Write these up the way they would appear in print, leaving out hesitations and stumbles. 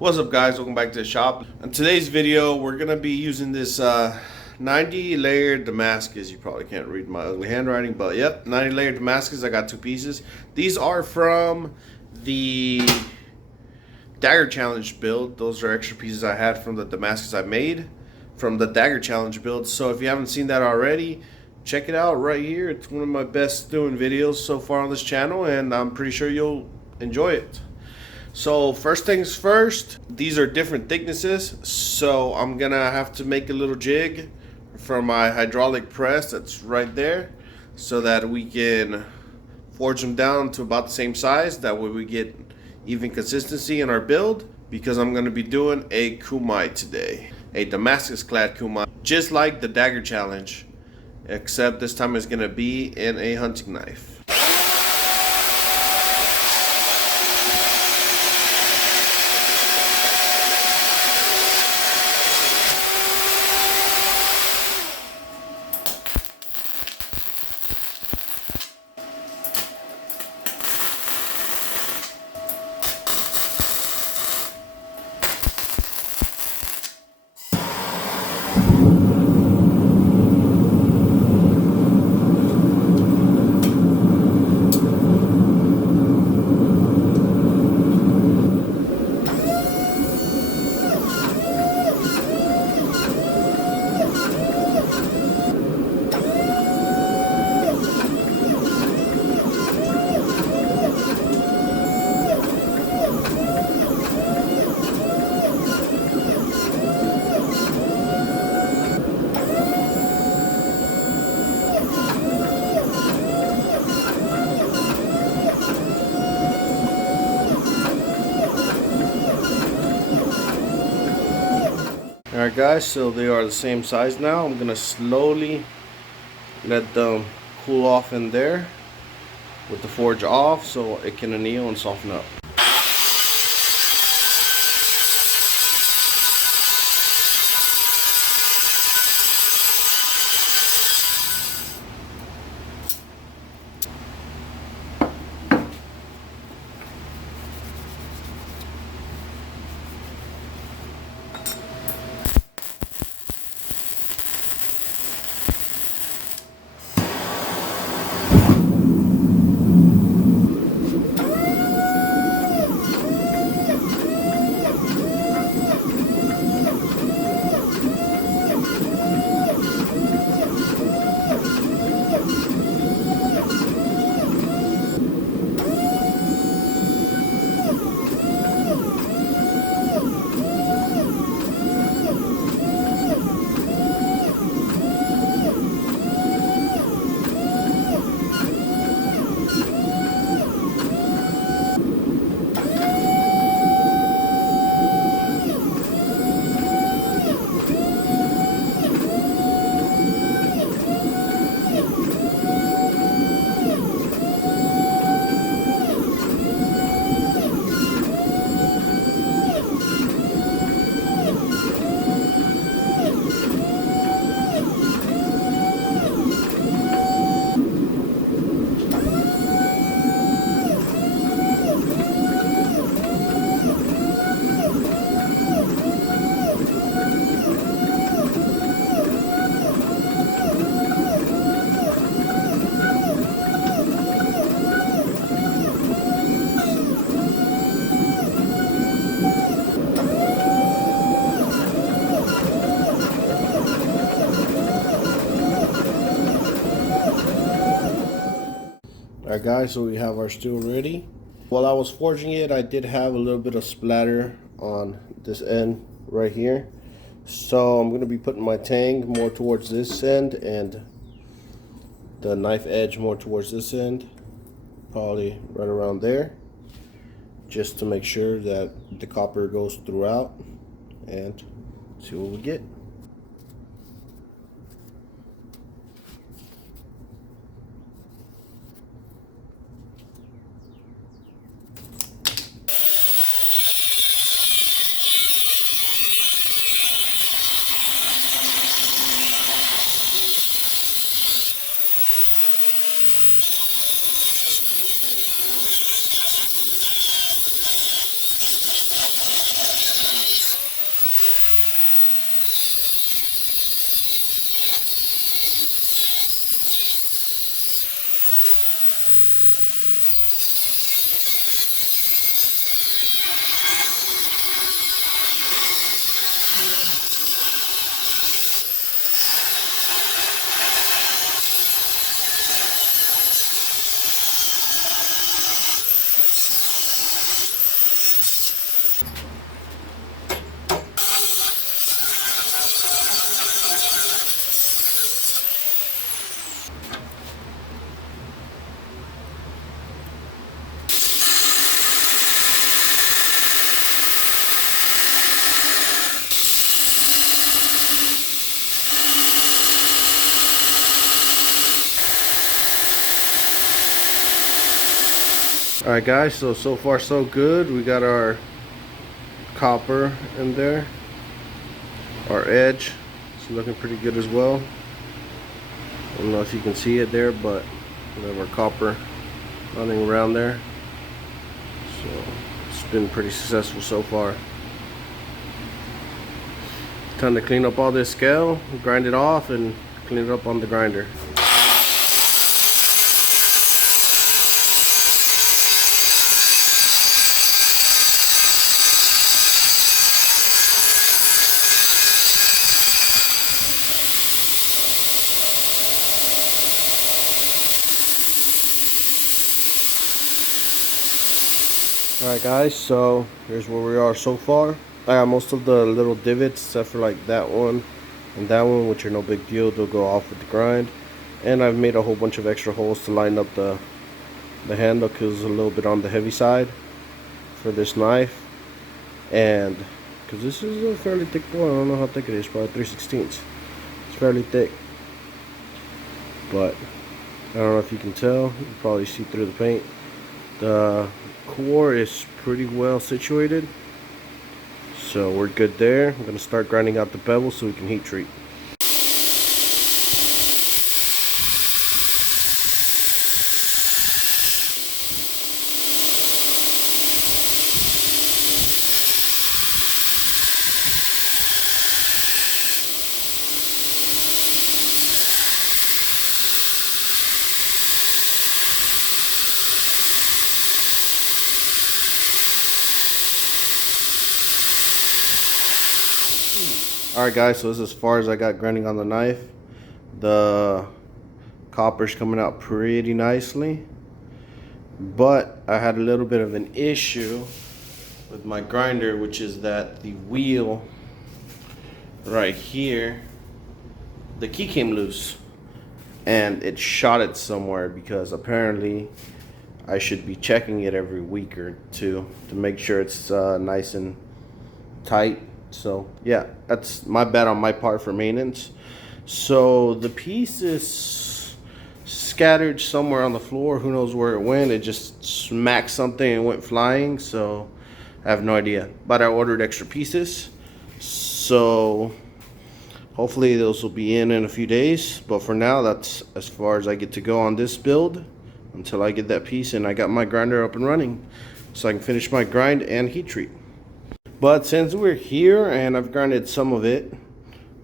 What's up, guys? Welcome back to the shop. In today's video, we're gonna be using this 90 layer Damascus. You probably can't read my ugly handwriting, but yep, 90 layer Damascus. I got two pieces. These are from the Dagger Challenge build. Those are extra pieces I had from the Damascus I made from the Dagger Challenge build. So if you haven't seen that already, check it out right here. It's one of my best doing videos so far on this channel, and I'm pretty sure you'll enjoy it. So first things first, these are different thicknesses, so I'm gonna have to make a little jig for my hydraulic press that's right there so that we can forge them down to about the same size. That way we get even consistency in our build, because I'm gonna be doing a kumai today, a Damascus clad kumai, just like the Dagger Challenge, except this time it's gonna be in a hunting knife. Alright guys, so they are the same size now. I'm gonna slowly let them cool off in there with the forge off so it can anneal and soften up. Alright guys, so we have our steel ready. While I was forging it, I did have a little bit of splatter on this end right here. So I'm going to be putting my tang more towards this end and the knife edge more towards this end. Probably right around there. Just to make sure that the copper goes throughout, and see what we get. Alright guys, so far so good. We got our copper in there. Our edge is looking pretty good as well. I don't know if you can see it there, but we have our copper running around there. So it's been pretty successful so far. Time to clean up all this scale, grind it off, and clean it up on the grinder. Alright guys, so here's where we are so far. I got most of the little divots except for like that one and that one, which are no big deal. They'll go off with the grind. And I've made a whole bunch of extra holes to line up the handle because it's a little bit on the heavy side for this knife. And because this is a fairly thick board, I don't know how thick it is, probably 3/16. It's fairly thick. But I don't know if you can tell, you can probably see through the paint. The core is pretty well situated, so we're good there. I'm going to start grinding out the bevel so we can heat treat. Alright guys, so this is as far as I got grinding on the knife. The copper's coming out pretty nicely, but I had a little bit of an issue with my grinder, which is that the wheel right here, the key came loose and it shot it somewhere, because apparently I should be checking it every week or two to make sure it's nice and tight. So yeah, that's my bad on my part for maintenance. So the piece is scattered somewhere on the floor. Who knows where it went? It just smacked something and went flying. So I have no idea. But I ordered extra pieces, so hopefully those will be in a few days. But for now, that's as far as I get to go on this build until I get that piece and I got my grinder up and running, so I can finish my grind and heat treat. But since we're here and I've grinded some of it,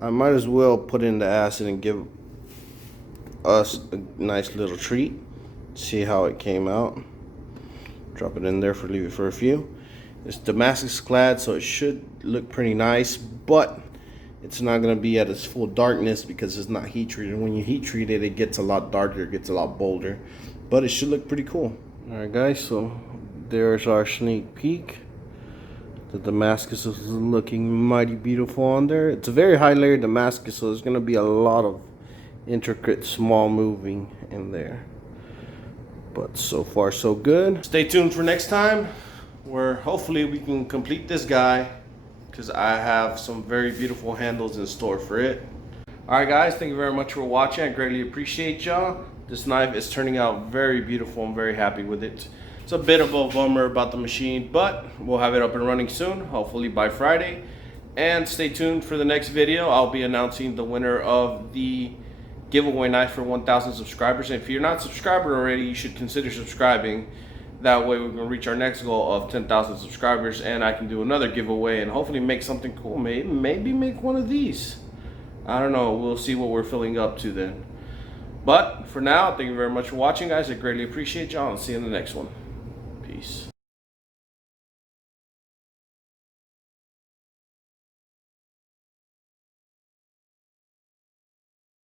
I might as well put in the acid and give us a nice little treat. See how it came out. Drop it in there, leave it for a few. It's Damascus clad, so it should look pretty nice, but it's not going to be at its full darkness because it's not heat treated. When you heat treat it, it gets a lot darker, it gets a lot bolder, but it should look pretty cool. Alright guys, so there's our sneak peek. The Damascus is looking mighty beautiful on there. It's a very high layer Damascus, so there's going to be a lot of intricate small moving in there. But so far so good. Stay tuned for next time, where hopefully we can complete this guy, because I have some very beautiful handles in store for it. Alright guys, thank you very much for watching. I greatly appreciate y'all. This knife is turning out very beautiful. I'm very happy with it. It's a bit of a bummer about the machine, but we'll have it up and running soon, hopefully by Friday. And stay tuned for the next video. I'll be announcing the winner of the giveaway knife for 1,000 subscribers. And if you're not subscribed already, you should consider subscribing. That way we can reach our next goal of 10,000 subscribers, and I can do another giveaway and hopefully make something cool. Maybe make one of these. I don't know. We'll see what we're filling up to then. But for now, thank you very much for watching, guys. I greatly appreciate y'all, and see you in the next one. Peace.